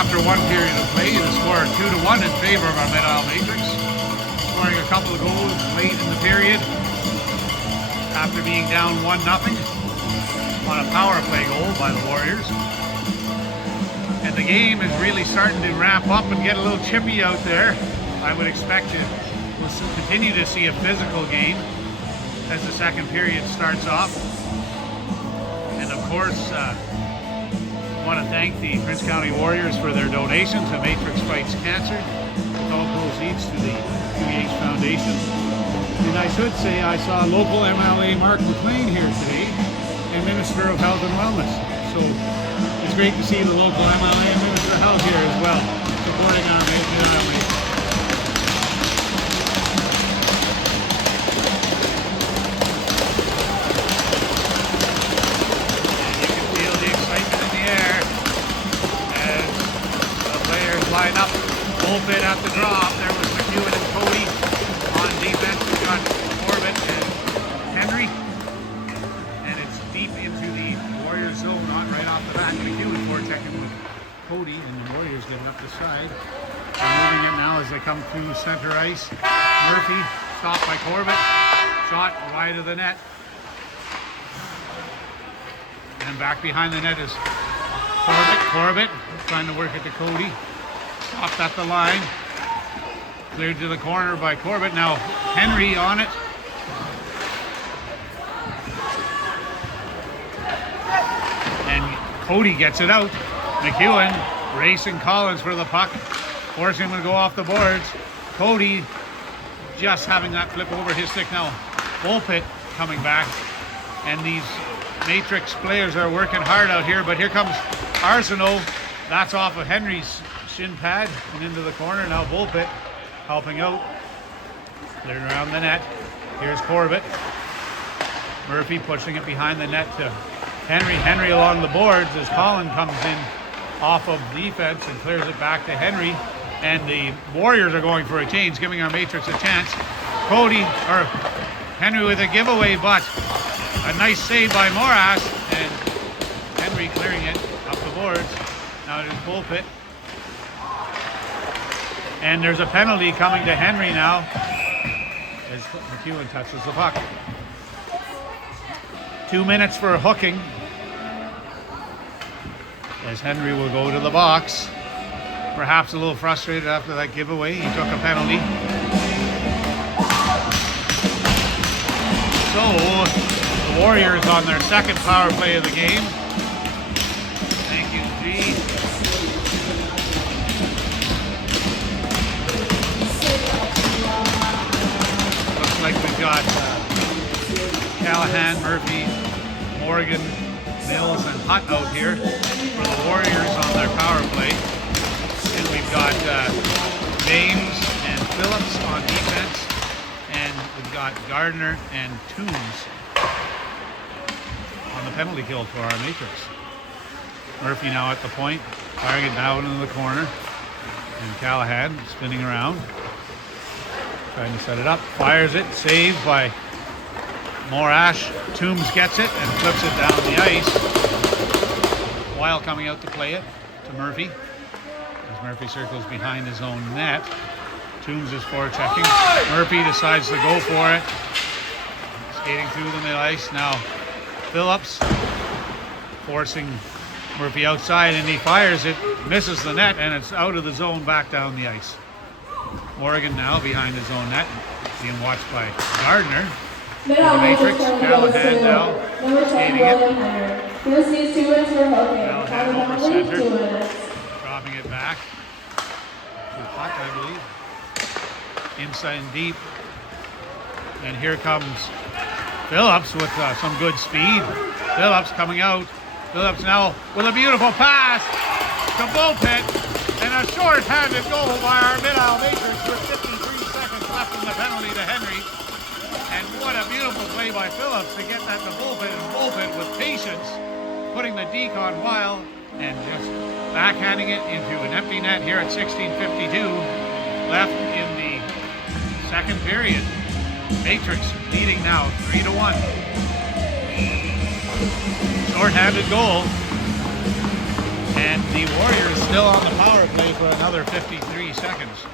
after one period of play, the score 2-1 in favor of our Mid-Isle Matrix, scoring a couple of goals late in the period after being down 1-0 on a power play goal by the Warriors. And the game is really starting to ramp up and get a little chippy out there. I would expect we'll continue to see a physical game as the second period starts off. And of course, I want to thank the Prince County Warriors for their donation to Matrix Fights Cancer, with all proceeds to the U15 Foundation. And I should say I saw local MLA Mark McLean here today, and Minister of Health and Wellness. So it's great to see the local MLA and Minister of Health here as well, supporting our Mid-Isle. Line up, Bullpit at the drop. There was McEwen and Cody on defense. We've got Corbett and Henry, and it's deep into the Warriors zone, on right off the bat. McEwen forechecking with Cody, and the Warriors getting up the side. They're moving it now as they come through center ice. Murphy stopped by Corbett, shot wide of the net, and back behind the net is Corbett trying to work it to Cody. Stopped at the line, cleared to the corner by Corbett. Now Henry on it. And Cody gets it out. McEwen racing Collins for the puck, forcing him to go off the boards. Cody just having that flip over his stick now. Bullpit coming back. And these Matrix players are working hard out here, but here comes Arsenault. That's off of Henry's shin pad and into the corner. Now Bullpit helping out. Cleared around the net. Here's Corbett. Murphy pushing it behind the net to Henry. Henry along the boards as Colin comes in off of defense and clears it back to Henry. And the Warriors are going for a change, giving our Matrix a chance. Henry with a giveaway, but a nice save by Moras, and Henry clearing it up the boards. Now it is Bullpit. And there's a penalty coming to Henry now as McEwen touches the puck. 2 minutes for hooking as Henry will go to the box. Perhaps a little frustrated after that giveaway. He took a penalty. So the Warriors on their second power play of the game. Thank you, G. Like we've got Callahan, Murphy, Morgan, Mills, and Hutt out here for the Warriors on their power play. And we've got James and Phillips on defense. And we've got Gardner and Toombs on the penalty kill for our Matrix. Murphy now at the point, firing it down into the corner. And Callahan spinning around, trying to set it up, fires it, saved by Morash. Toombs gets it and flips it down the ice while coming out to play it to Murphy. As Murphy circles behind his own net, Toombs is forechecking. Murphy decides to go for it, skating through the mid-ice. Now Phillips forcing Murphy outside, and he fires it, misses the net, and it's out of the zone back down the ice. Morgan now behind his own net, being watched by Gardner. The Matrix, Callahan now skating it. Callahan over center, dropping it back to Hutt, I believe. Inside and deep. And here comes Phillips with some good speed. Phillips coming out. Phillips now with a beautiful pass to Bullpit. And a short-handed goal by our Mid-Isle Matrix with 53 seconds left in the penalty to Henry. And what a beautiful play by Phillips to get that to Bullpit, and Bullpit with patience, putting the deke on while and just backhanding it into an empty net here at 16:52 left in the second period. Matrix leading now 3-1. Short-handed goal. And the Warriors still on the power another 53 seconds.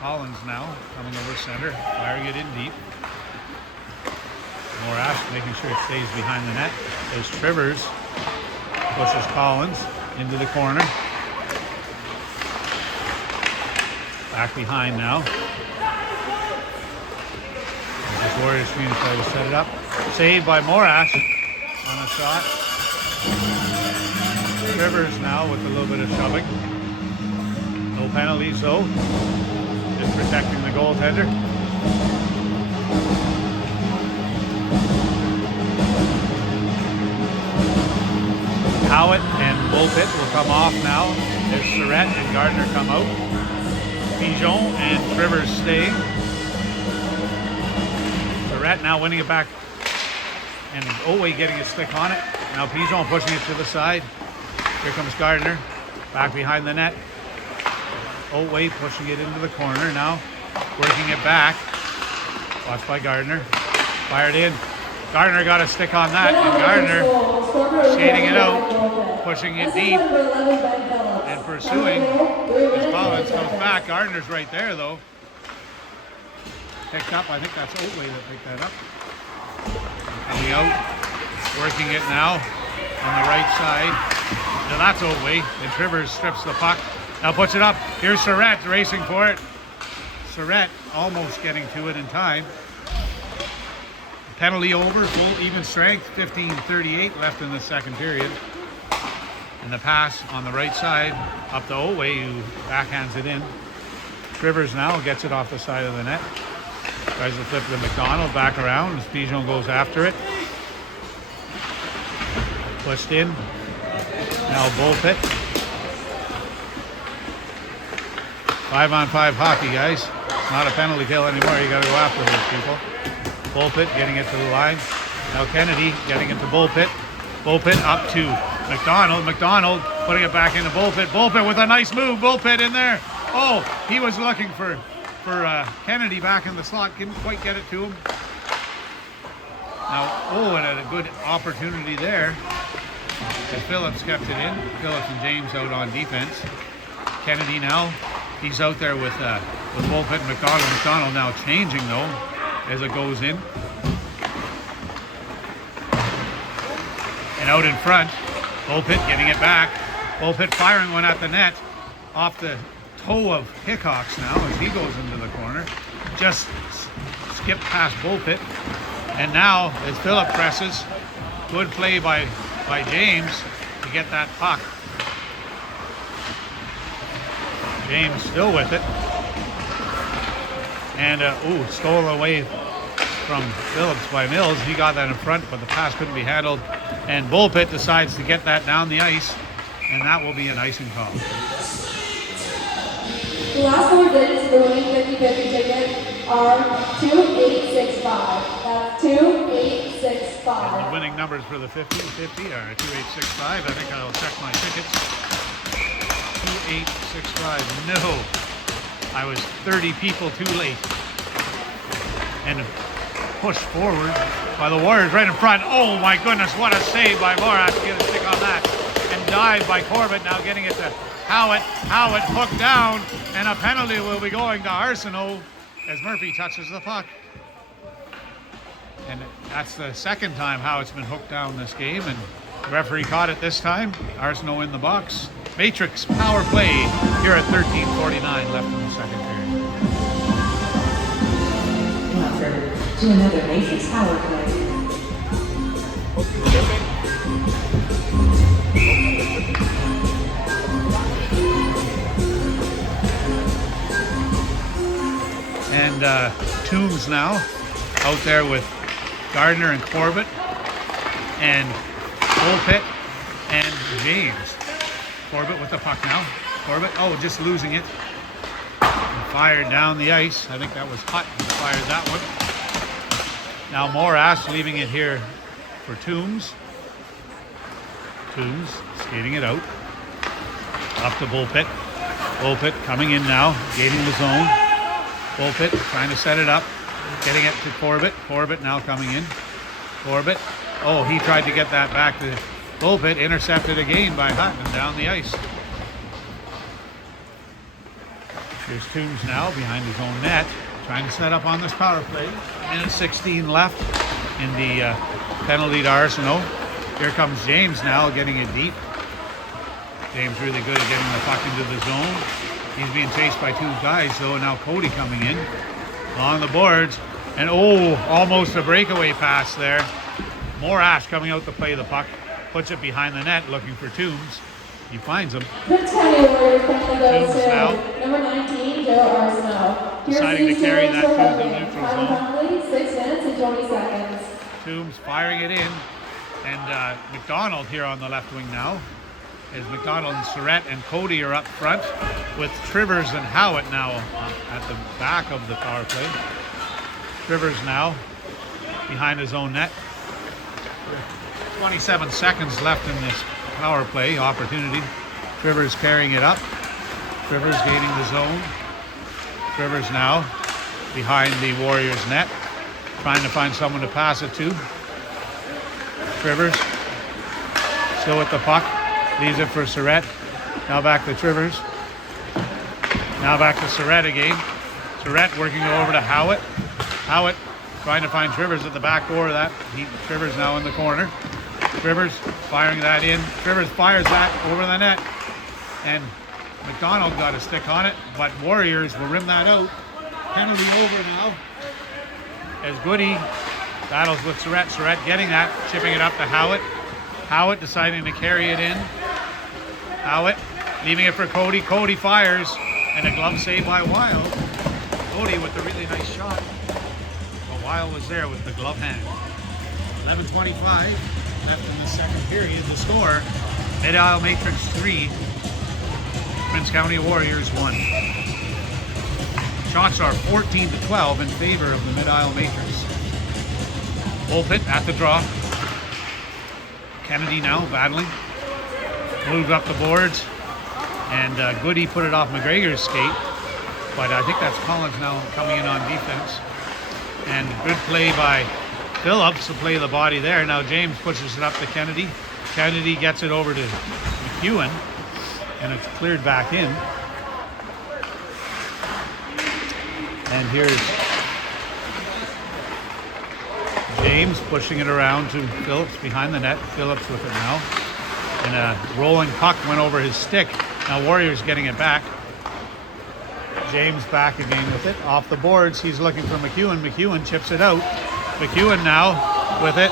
Collins now coming over center, firing it in deep. Morash making sure it stays behind the net as Trivers pushes Collins into the corner. Back behind now. As Warriors trying to set it up. Saved by Morash on a shot. Trivers now with a little bit of shoving. No penalties though. Just protecting the goaltender. Howitt and Bullpit will come off now as Surratt and Gardner come out. Pigeon and Trivers stay. Surratt now winning it back and Owe getting a stick on it. Now Pigeon pushing it to the side. Here comes Gardner back behind the net. Owe pushing it into the corner now, working it back. Watched by Gardner. Fired in. Gardner got a stick on that, and Gardner skating it out, pushing it deep, and pursuing as Collins comes back. Gardner's right there, though. Picked up, I think that's Oatway that picked that up. Coming out, working it now on the right side. Now that's Oatway, and Trivers strips the puck. Now puts it up. Here's Surratt racing for it. Surratt almost getting to it in time. Penalty over, full even strength, 15:38 left in the second period. And the pass on the right side up to Owe, who backhands it in. Trivers now gets it off the side of the net. Tries to flip to McDonald, back around as Pigeon goes after it. Pushed in. Now Bullpit. 5-on-5 hockey, guys. It's not a penalty kill anymore. You got to go after those people. Bullpit getting it to the line. Now Kennedy getting it to Bullpit. Bullpit up to McDonald. McDonald putting it back into Bullpit. Bullpit with a nice move. Bullpit in there. Oh, he was looking for Kennedy back in the slot. Couldn't quite get it to him. Now Owen had a good opportunity there as Phillips kept it in. Phillips and James out on defense. Kennedy now, he's out there with Bullpit and McDonald. McDonald now changing though as it goes in. And out in front, Bullpit getting it back. Bullpit firing one at the net off the toe of Hickox now as he goes into the corner. Just skipped past Bullpit. And now as Phillip presses, good play by James to get that puck. James still with it. And stolen away from Phillips by Mills. He got that in front, but the pass couldn't be handled. And Bullpit decides to get that down the ice, and that will be an icing call. The last four digits of the winning 50-50 ticket are 2865. That's 2865. And the winning numbers for the 50-50 are 2865. I think I'll check my tickets. 2865. No. I was 30 people too late. And pushed forward by the Warriors right in front. Oh my goodness, what a save by Morash to get a stick on that. And dive by Corbett, now getting it to Howitt. Howitt hooked down, and a penalty will be going to Arsenault as Murphy touches the puck. And that's the second time Howitt's been hooked down this game, and the referee caught it this time. Arsenault in the box. Matrix power play here at 13:49 left in the second period. Welcome to another Matrix power play. And Toombs now out there with Gardner and Corbett and Bullpit and James. Corbett with the puck now. Corbett, just losing it. And fired down the ice. I think that was Hutt who fired that one. Now Morash leaving it here for Toombs. Toombs skating it out. Up to Bullpit. Bullpit coming in now, gating the zone. Bullpit trying to set it up. Getting it to Corbett. Corbett now coming in. Corbett. He tried to get that back to Bullpit, intercepted again by Hutton down the ice. Here's Toombs now behind his own net, trying to set up on this power play. Minute 16 left in the penalty to Arsenault. Here comes James now, getting it deep. James really good at getting the puck into the zone. He's being chased by two guys, though. Now Cody coming in along the boards. And almost a breakaway pass there. Morash coming out to play the puck. Puts it behind the net, looking for Toombs. He finds him. Prince County Warriors penalty goes Toombs to now. number 19, Joe Arsenault. Deciding to carry that to the neutral zone. Penalty, 6 minutes and 20 seconds. Toombs firing it in. And McDonald here on the left wing now. As McDonald and Surrett and Cody are up front, with Trivers and Howitt now at the back of the power play. Trivers now behind his own net. 27 seconds left in this power play opportunity. Trivers carrying it up. Trivers gaining the zone. Trivers now behind the Warriors net, trying to find someone to pass it to. Trivers still with the puck. Leaves it for Surrett. Now back to Trivers. Now back to Surrett again. Surrett working over to Howitt. Howitt trying to find Trivers at the back door of that. Trivers now in the corner. Trivers firing that in. Trivers fires that over the net. And McDonald got a stick on it, but Warriors will rim that out. Penalty over now. As Goody battles with Surrett. Surrett getting that, chipping it up to Howitt. Howitt deciding to carry it in. Howitt leaving it for Cody. Cody fires, and a glove save by Wild. Cody with a really nice shot. But Wild was there with the glove hand. 11:25 left in the second period. The score, Mid-Isle Matrix 3, Prince County Warriors 1. Shots are 14-12 in favor of the Mid-Isle Matrix. Bullpit at the draw. Kennedy now battling. Moved up the boards. And Goody put it off McGregor's skate. But I think that's Collins now coming in on defense. And good play by Phillips to play the body there. Now James pushes it up to Kennedy. Kennedy gets it over to McEwen. And it's cleared back in. And here's James pushing it around to Phillips behind the net. Phillips with it now. And a rolling puck went over his stick. Now Warriors getting it back. James back again with it. Off the boards, he's looking for McEwen. McEwen chips it out. McEwen now with it.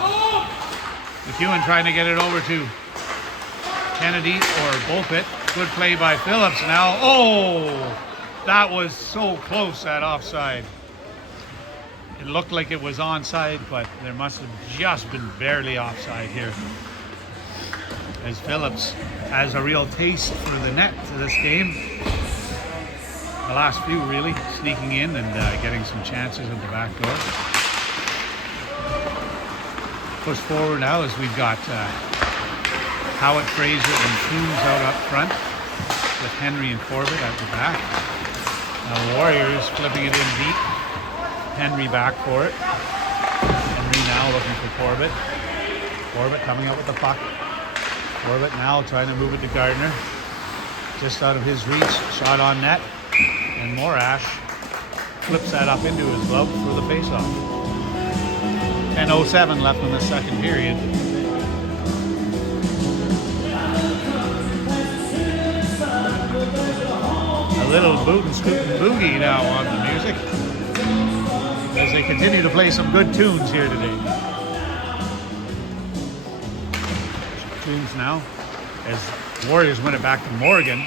McEwen trying to get it over to Kennedy or Bullpit. Good play by Phillips now. Oh, that was so close, that offside. It looked like it was onside, but there must have just been barely offside here. As Phillips has a real taste for the net to this game. The last few really, sneaking in and getting some chances at the back door. Push forward now as we've got Howitt, Fraser, and Toombs out up front with Henry and Corbett at the back. Now the Warriors flipping it in deep. Henry back for it. Henry now looking for Corbett. Corbett coming up with the puck. Corbett now trying to move it to Gardner. Just out of his reach. Shot on net. And Morash flips that up into his glove for the faceoff. 10:07 left in the second period. A little boot and scoot and boogie now on the music as they continue to play some good tunes here today. Tunes now as Warriors win it back to Morgan.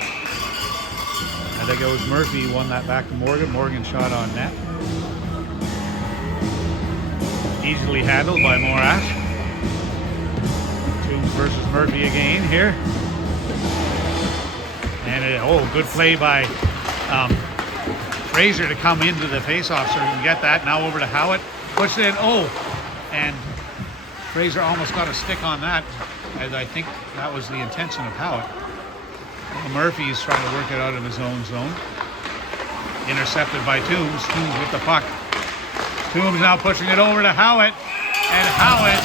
I think it was Murphy won that back to Morgan. Morgan shot on net. Easily handled by Morash. Toombs versus Murphy again here. And good play by Fraser to come into the faceoff so he can get that. Now over to Howitt. Pushed it in. And Fraser almost got a stick on that. As I think that was the intention of Howitt. Murphy's trying to work it out in his own zone. Intercepted by Toombs. Toombs with the puck. Toombs now pushing it over to Howitt. And Howitt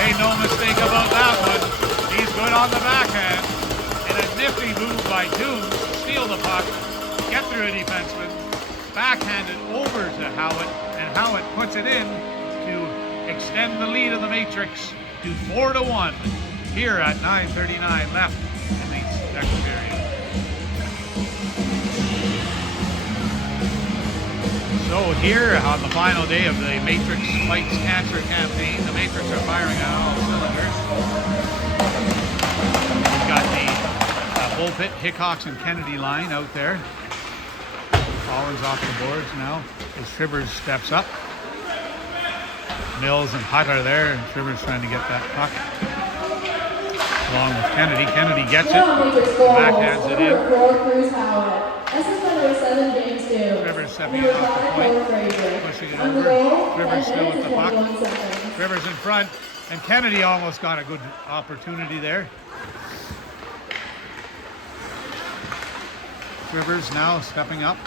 made no mistake about that one. He's good on the backhand. And a nifty move by Toombs to steal the puck. get through a defenseman, backhanded over to Howitt, and Howitt puts it in to extend the lead of the Matrix to 4-1 here at 9:39 left in the second period. So here on the final day of the Matrix Fights Cancer campaign, the Matrix are firing on all cylinders. We've got the Bullpit, Hickox, and Kennedy line out there. Collins off the boards now as Trivers steps up. Mills and Hutt are there, and Trivers trying to get that puck. Along with Kennedy. Kennedy gets it, backhands it in. Trivers stepping off the point, pushing it over. Trivers still with the puck. Trivers in front, and Kennedy almost got a good opportunity there. Trivers now stepping up,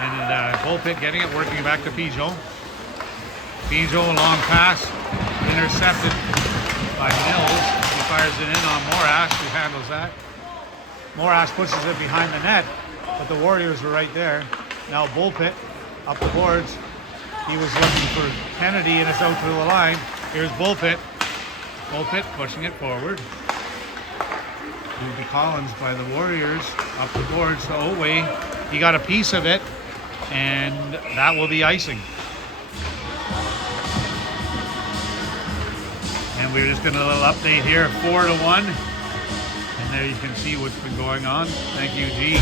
and Bullpit getting it, working back to Peugeot. Peugeot, long pass, intercepted by Mills. He fires it in on Morash, who handles that. Morash pushes it behind the net, but the Warriors were right there. Now Bullpit up the boards. He was looking for Kennedy, and it's out to the line. Here's Bullpit. Bullpit pushing it forward. Moved to Collins by the Warriors up the boards to Otway. He got a piece of it, and that will be icing. And we're just getting a little update here, 4-1. And there you can see what's been going on. Thank you, G.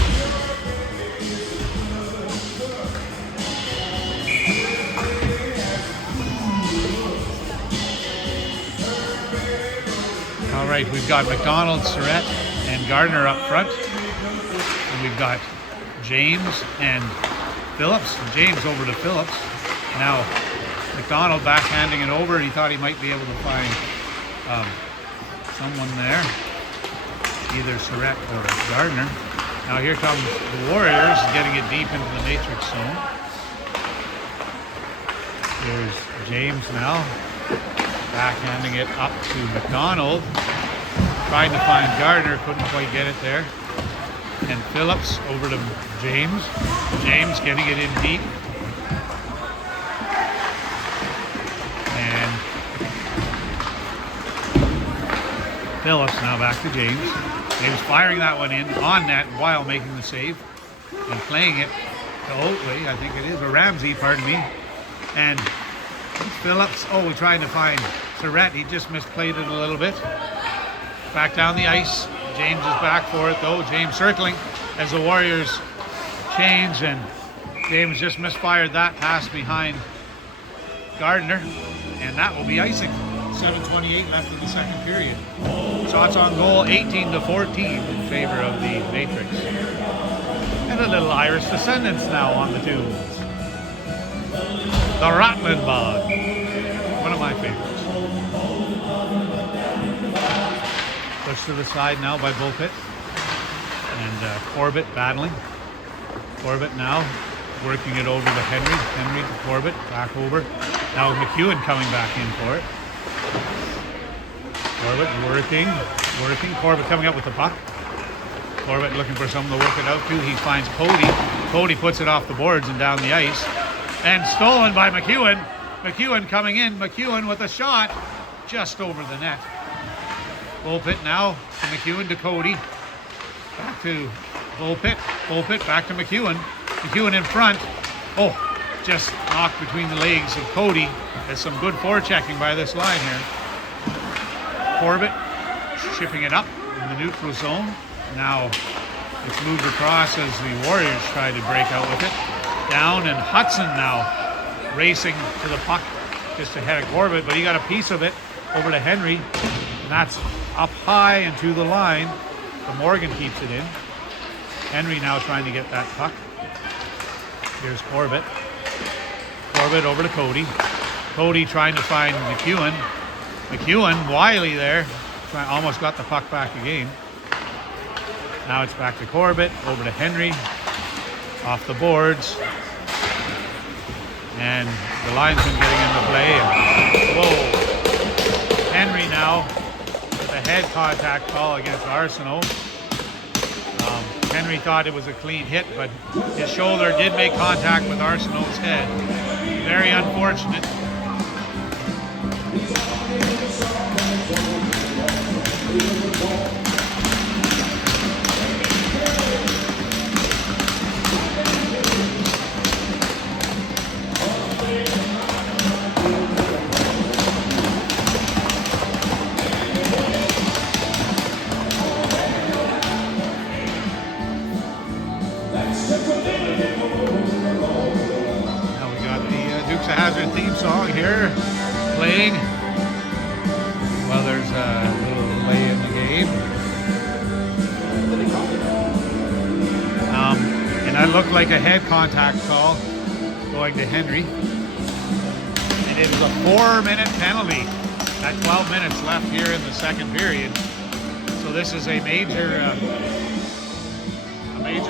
All right, we've got McDonald, Surratt, and Gardner up front. And we've got James and Phillips. James over to Phillips. Now, McDonald backhanding it over. He thought he might be able to find someone there, either Surratt or Gardner. Now here comes the Warriors getting it deep into the Matrix zone. There's James now, backhanding it up to McDonald, trying to find Gardner, couldn't quite get it there. And Phillips over to James. James getting it in deep. And Phillips now back to James. James firing that one in on net while making the save and playing it to Oatley, I think it is, or Ramsey, pardon me. And Phillips, we're trying to find Surratt. He just misplayed it a little bit. Back down the ice. James is back for it though. James circling as the Warriors change, and James just misfired that pass behind Gardner, and that will be icing. 7:28 left in the second period. Shots on goal, 18-14 in favor of the Matrix. And a little Irish Descendants now on the tunes. The Rottenbod, one of my favorites. Pushed to the side now by Bullpit. And Corbett battling. Corbett now working it over to Henry. Henry to Corbett, back over. Now McEwen coming back in for it. Corbett working. Corbett coming up with the puck. Corbett looking for someone to work it out to. He finds Cody. Cody puts it off the boards and down the ice. And stolen by McEwen. McEwen coming in. McEwen with a shot just over the net. Bullpit now to McEwen to Cody. Back to Bullpit. Bullpit back to McEwen. McEwen in front. Just knocked between the legs of Cody. There's some good forechecking by this line here. Corbett shipping it up in the neutral zone. Now it's moved across as the Warriors try to break out with it. Down, and Hudson now racing to the puck just ahead of Corbett, but he got a piece of it over to Henry, and that's up high and to the line. But Morgan keeps it in. Henry now trying to get that puck. Here's Corbett. Corbett over to Cody. Cody trying to find McEwen. McEwen, Wiley there, almost got the puck back again. Now it's back to Corbett, over to Henry, off the boards. And the linesman getting into play. And, whoa. Henry now with a head contact call against Arsenault. Henry thought it was a clean hit, but his shoulder did make contact with Arsenault's head. Very unfortunate. Now we got the Dukes of Hazzard theme song here playing. Well, there's a little delay in the game. And that looked like a head contact call going to Henry. And it was a 4-minute penalty at 12 minutes left here in the second period. So this is a major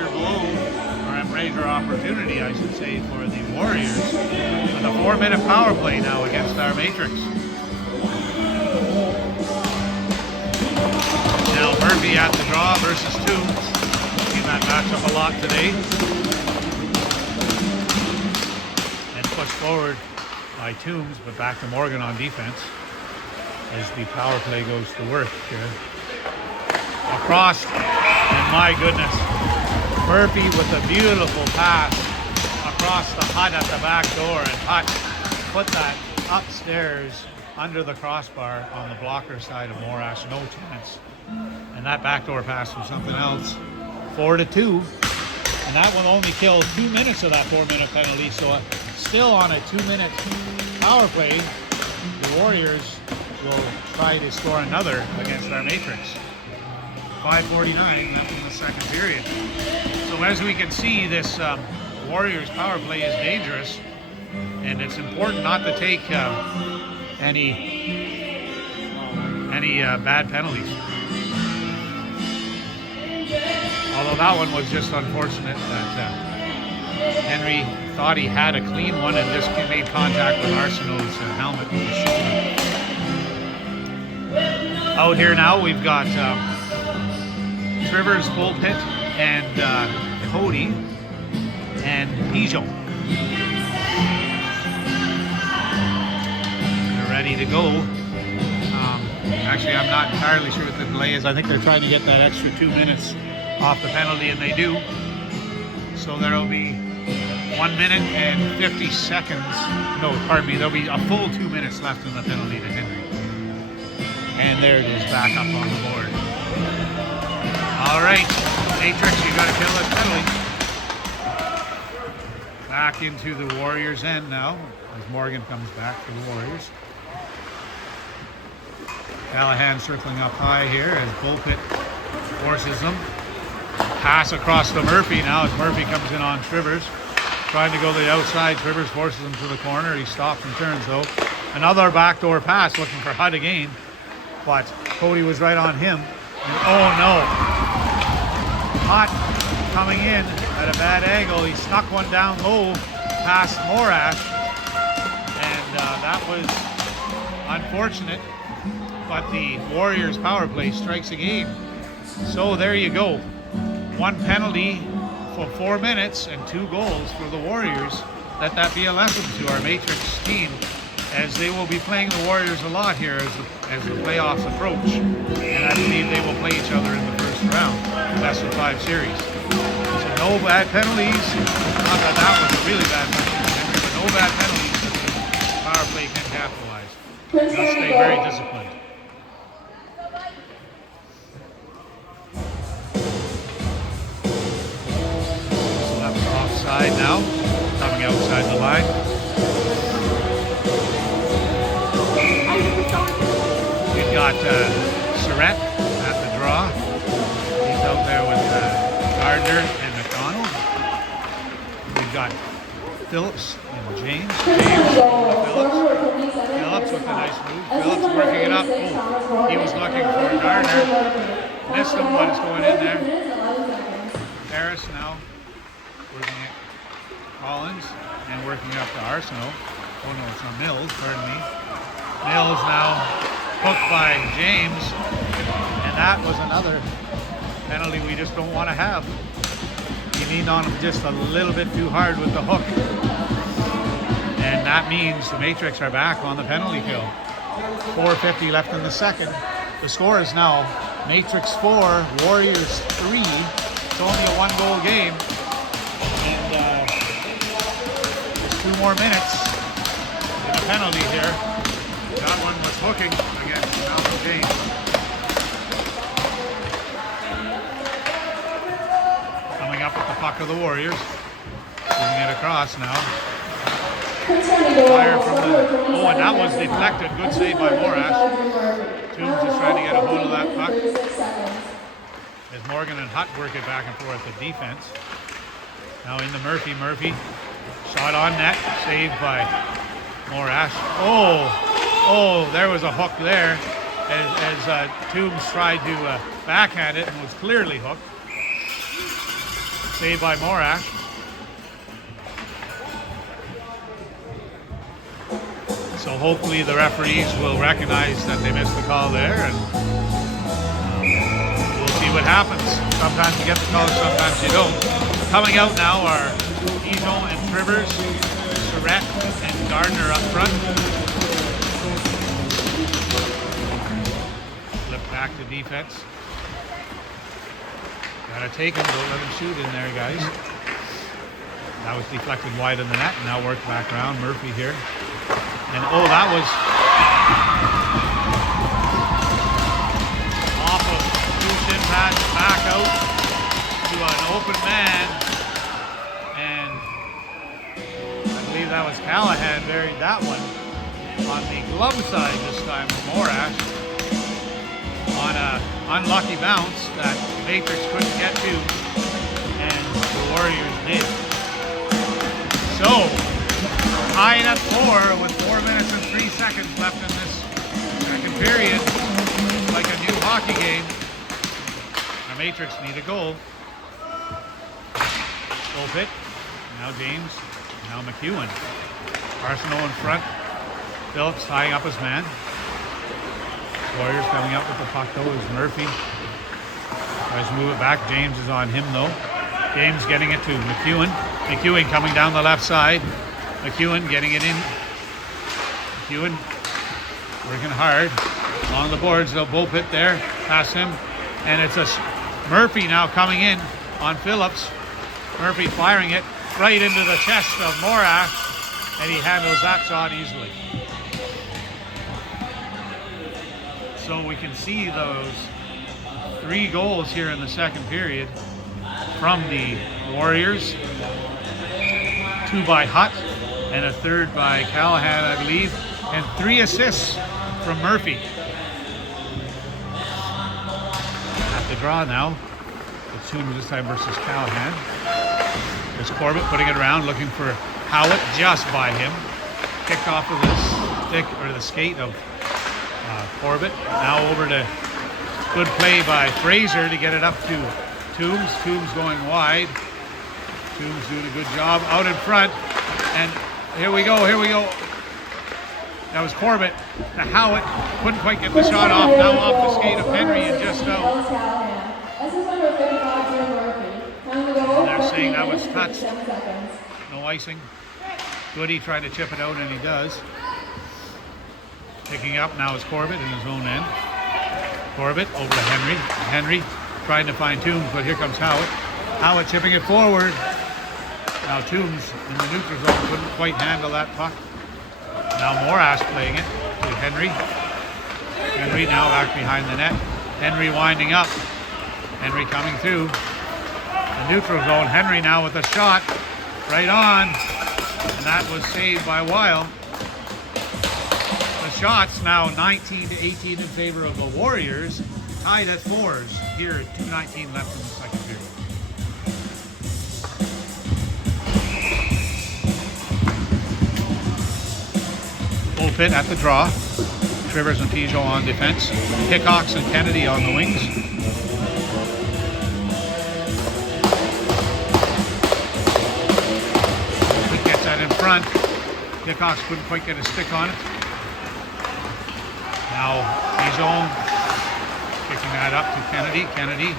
blow, or a major opportunity, I should say, for the Warriors. With a 4-minute power play now against our Matrix. Now Murphy at the draw versus Toombs. Seen that matchup a lot today. And pushed forward by Toombs, but back to Morgan on defense as the power play goes to work here. Across, and my goodness, Murphy with a beautiful pass across the hut at the back door, and Hut put that upstairs under the crossbar on the blocker side of Morash. No chance. And that backdoor pass was something else. 4-2. And that one only killed 2 minutes of that 4-minute penalty. So still on a 2-minute power play, the Warriors will try to score another against our Matrix. 5:49 left in the second period. So as we can see, this Warriors power play is dangerous, and it's important not to take any bad penalties. Although that one was just unfortunate that Henry thought he had a clean one and just made contact with Arsenault's helmet with his shoulder. Out here now we've got Trivers, Bullpit, and Cody, and Pigeon. They're ready to go. Actually, I'm not entirely sure what the delay is. I think they're trying to get that extra 2 minutes off the penalty, and they do. So there will be 1 minute and 50 seconds. No, pardon me. There'll be a full 2 minutes left in the penalty to Henry. And there it is, back up on the board. All right, Matrix, you got to kill that penalty. Back into the Warriors' end now, as Morgan comes back for the Warriors. Callahan circling up high here as Bullpit forces them. Pass across to Murphy now as Murphy comes in on Trivers. Trying to go to the outside, Trivers forces him to the corner. He stops and turns though. Another backdoor pass looking for Hut again, but Cody was right on him. And oh no! Hut coming in at a bad angle. He snuck one down low past Morash, and that was unfortunate. But the Warriors power play strikes again. So there you go. One penalty for 4 minutes and 2 goals for the Warriors. Let that be a lesson to our Matrix team, as they will be playing the Warriors a lot here as the playoffs approach. And I believe they will play each other in the first round, best of 5 series. So no bad penalties. Not that that was a really bad penalty, but no bad penalties that the power play can capitalize. Just stay very disciplined. Offside now, coming outside the line. We've got Surratt at the draw. He's out there with Gardner and McDonald. We've got Phillips and James. Phillips with a nice move. Phillips working it up. Oh, he was looking for Gardner. Missed him, but it's going in there. Harris now working at Collins and working up to Arsenault. Oh no, it's on Mills, pardon me. Mills now hooked by James, and that was another Penalty we just don't want to have. He leaned on him just a little bit too hard with the hook. And that means the Matrix are back on the penalty kill. 4:50 left in the second. The score is now Matrix 4, Warriors 3. It's only a 1-goal game. And there's 2 more minutes in a penalty here. That one was hooking against Malcolm James. Coming up with the puck of the Warriors. Moving it across now. Fire from the... Oh, and that was deflected. Good save by Morash. Toombs is trying to get a hold of that puck. As Morgan and Hutt work it back and forth with defense. Now into Murphy. Murphy. Shot on net. Saved by Morash. Oh, there was a hook there. As Toombs tried to backhand it and was clearly hooked. Saved by Morash. So hopefully the referees will recognize that they missed the call there, and we'll see what happens. Sometimes you get the call, sometimes you don't. Coming out now are Eno and Trivers, Surratt and Gardner up front. Flip back to defense. Gotta take him, don't let him shoot in there, guys. That was deflected wide in the net, and now worked back around. Murphy here. And that was off of two-shin pass back out to an open man. And I believe that was Callahan buried that one on the glove side this time with Morash on an unlucky bounce that Matrix couldn't get to, and the Warriors did. So, tied at 4 with 4 minutes and 3 seconds left in this second period. Like a new hockey game. The Matrix need a goal. Goal pit. Now James. Now McEwen. Arsenault in front. Phillips tying up his man. Warriors coming up with the puck though is Murphy. Tries to move it back. James is on him though. James getting it to McEwen. McEwen coming down the left side. McEwen getting it in. McEwen working hard along the boards. The bull pit there. Past him. And it's a Murphy now coming in on Phillips. Murphy firing it right into the chest of Morash. And he handles that shot easily. So we can see those 3 goals here in the second period from the Warriors. 2 by Hutt and a 3rd by Callahan, I believe, and 3 assists from Murphy. At the draw now. It's Toombs this time versus Callahan. There's Corbett putting it around, looking for Howitt just by him. Kicked off of the stick or the skate of Corbett. Now over to good play by Fraser to get it up to Toombs. Toombs going wide. Toombs doing a good job out in front. And here we go. That was Corbett. The Howitt couldn't quite get the shot off. Now off the skate of Henry and just out. And they're saying that was touched. No icing. Goody tried to chip it out and he does. Picking up now is Corbett in his own end. Corbett over to Henry. Henry trying to find Toombs, but here comes Howitt. Howitt chipping it forward. Now Toombs in the neutral zone couldn't quite handle that puck. Now Morash playing it to Henry. Henry now back behind the net. Henry winding up. Henry coming through the neutral zone. Henry now with a shot right on. And that was saved by Weil. The shots now 19-18 in favor of the Warriors. Tied at 4s here at 2:19 left in the second period. Full pit at the draw. Trivers and Peugeot on defense. Hickox and Kennedy on the wings. He gets that in front. Hickox couldn't quite get a stick on it. Now Peugeot kicking that up to Kennedy. Kennedy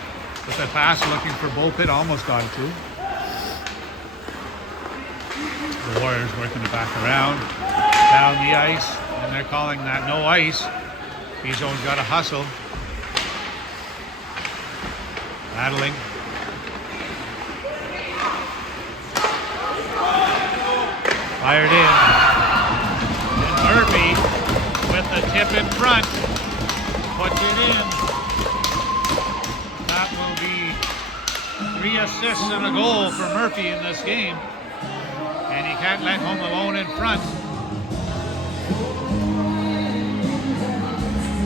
with the pass, looking for bullpit, almost got it too. The Warriors working it back around, down the ice, and they're calling that no ice. Bijon's got to hustle. Battling. Fired in. And Murphy with the tip in front. Puts it in. That will be 3 assists and a goal for Murphy in this game. And he can't let home alone in front.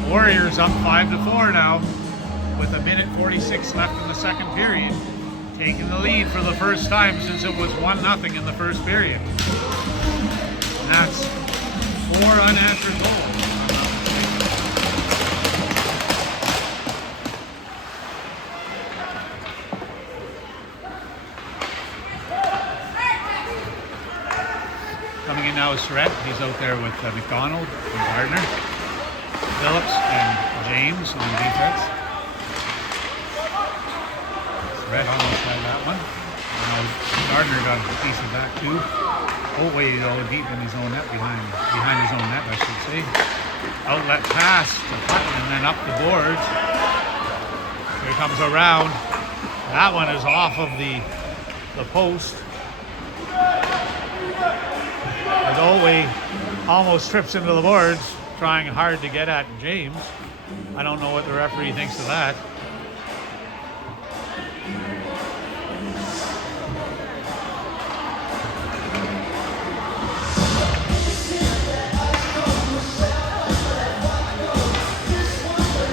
Warriors up 5-4 now with 1:46 left in the second period. Taking the lead for the first time since it was 1-0 in the first period. And that's 4 unanswered goals. Coming in now is Surratt. He's out there with McDonald and Gardner. Phillips and James on defense. Surratt almost had that one. Gardner got a piece of that too. Way deep in his own net, behind his own net, I should say. Outlet pass to Putton and then up the boards. Here comes a round. That one is off of the post. As Olway almost trips into the boards, trying hard to get at James. I don't know what the referee thinks of that.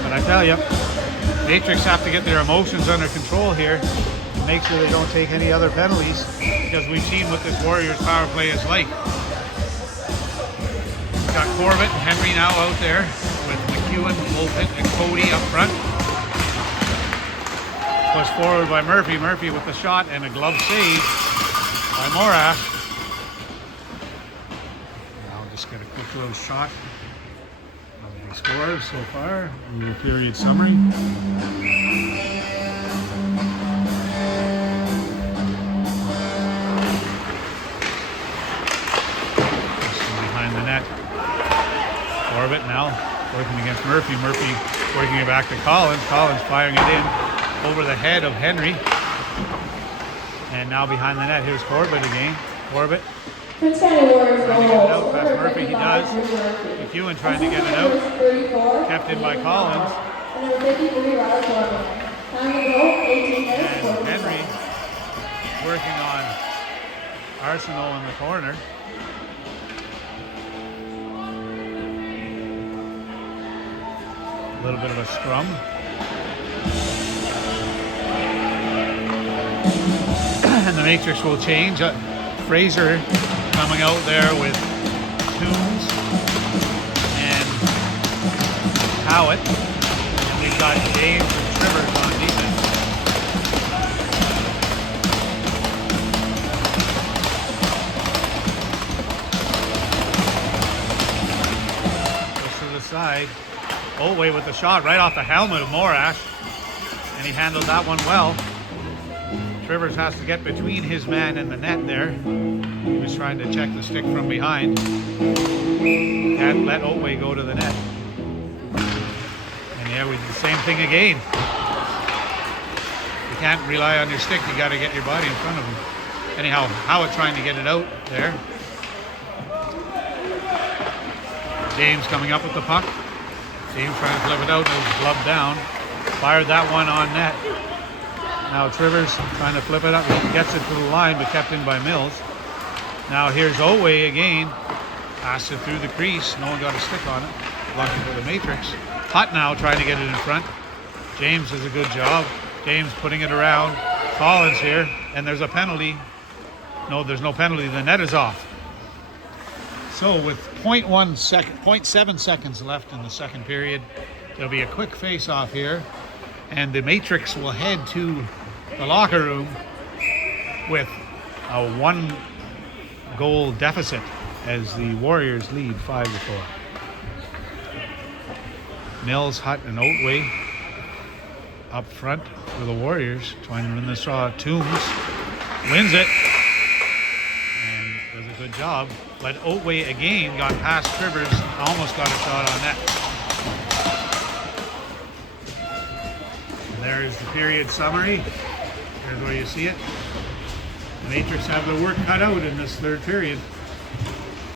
But I tell you, Matrix have to get their emotions under control here and make sure they don't take any other penalties, because we've seen what this Warriors power play is like. Got Corbett and Henry now out there with McEwen, Bullpit, and Cody up front. Pushed forward by Murphy. Murphy with the shot and a glove save by Morath. Now just get a quick little shot of the scores so far. A little period summary. Behind the net. Corbett now working against Murphy. Murphy working it back to Collins. Collins firing it in over the head of Henry. And now behind the net, here's Corbett again. Corbett. Prince County Warriors trying to get it out past Murphy. He does. McEwen trying to get it out. Kept in by Collins. And number 53, Riley Corbett. Time to go, 18 minutes. And Henry working on Arsenal in the corner. A little bit of a scrum. And the Matrix will change. Fraser coming out there with Toombs and Howitt. And we've got James and Trivers on defense. Goes to the side. Olway with the shot right off the helmet of Morash, and he handled that one well. Trivers has to get between his man and the net there. He was trying to check the stick from behind. Can't let Olway go to the net. And yeah, we did the same thing again. You can't rely on your stick, you got to get your body in front of him. Anyhow, Howard trying to get it out there. James coming up with the puck. James trying to flip it out, and it was gloved down. Fired that one on net. Now Trivers trying to flip it up. He gets it to the line, but kept in by Mills. Now here's Olway again. Passed it through the crease. No one got a stick on it. Lucky for the Matrix. Hutt now trying to get it in front. James does a good job. James putting it around. Collins here, and there's a penalty. No, there's no penalty. The net is off. So with 0.7 seconds left in the second period, there'll be a quick face-off here, and the Matrix will head to the locker room with a 1-goal deficit as the Warriors lead 5-4. Mills, Hutt, and Oatway up front for the Warriors, trying to win this draw. Toombs wins it and does a good job. But Otway again got past Trivers, almost got a shot on net. And there's the period summary. Here's where you see it. The Matrix have their work cut out in this third period.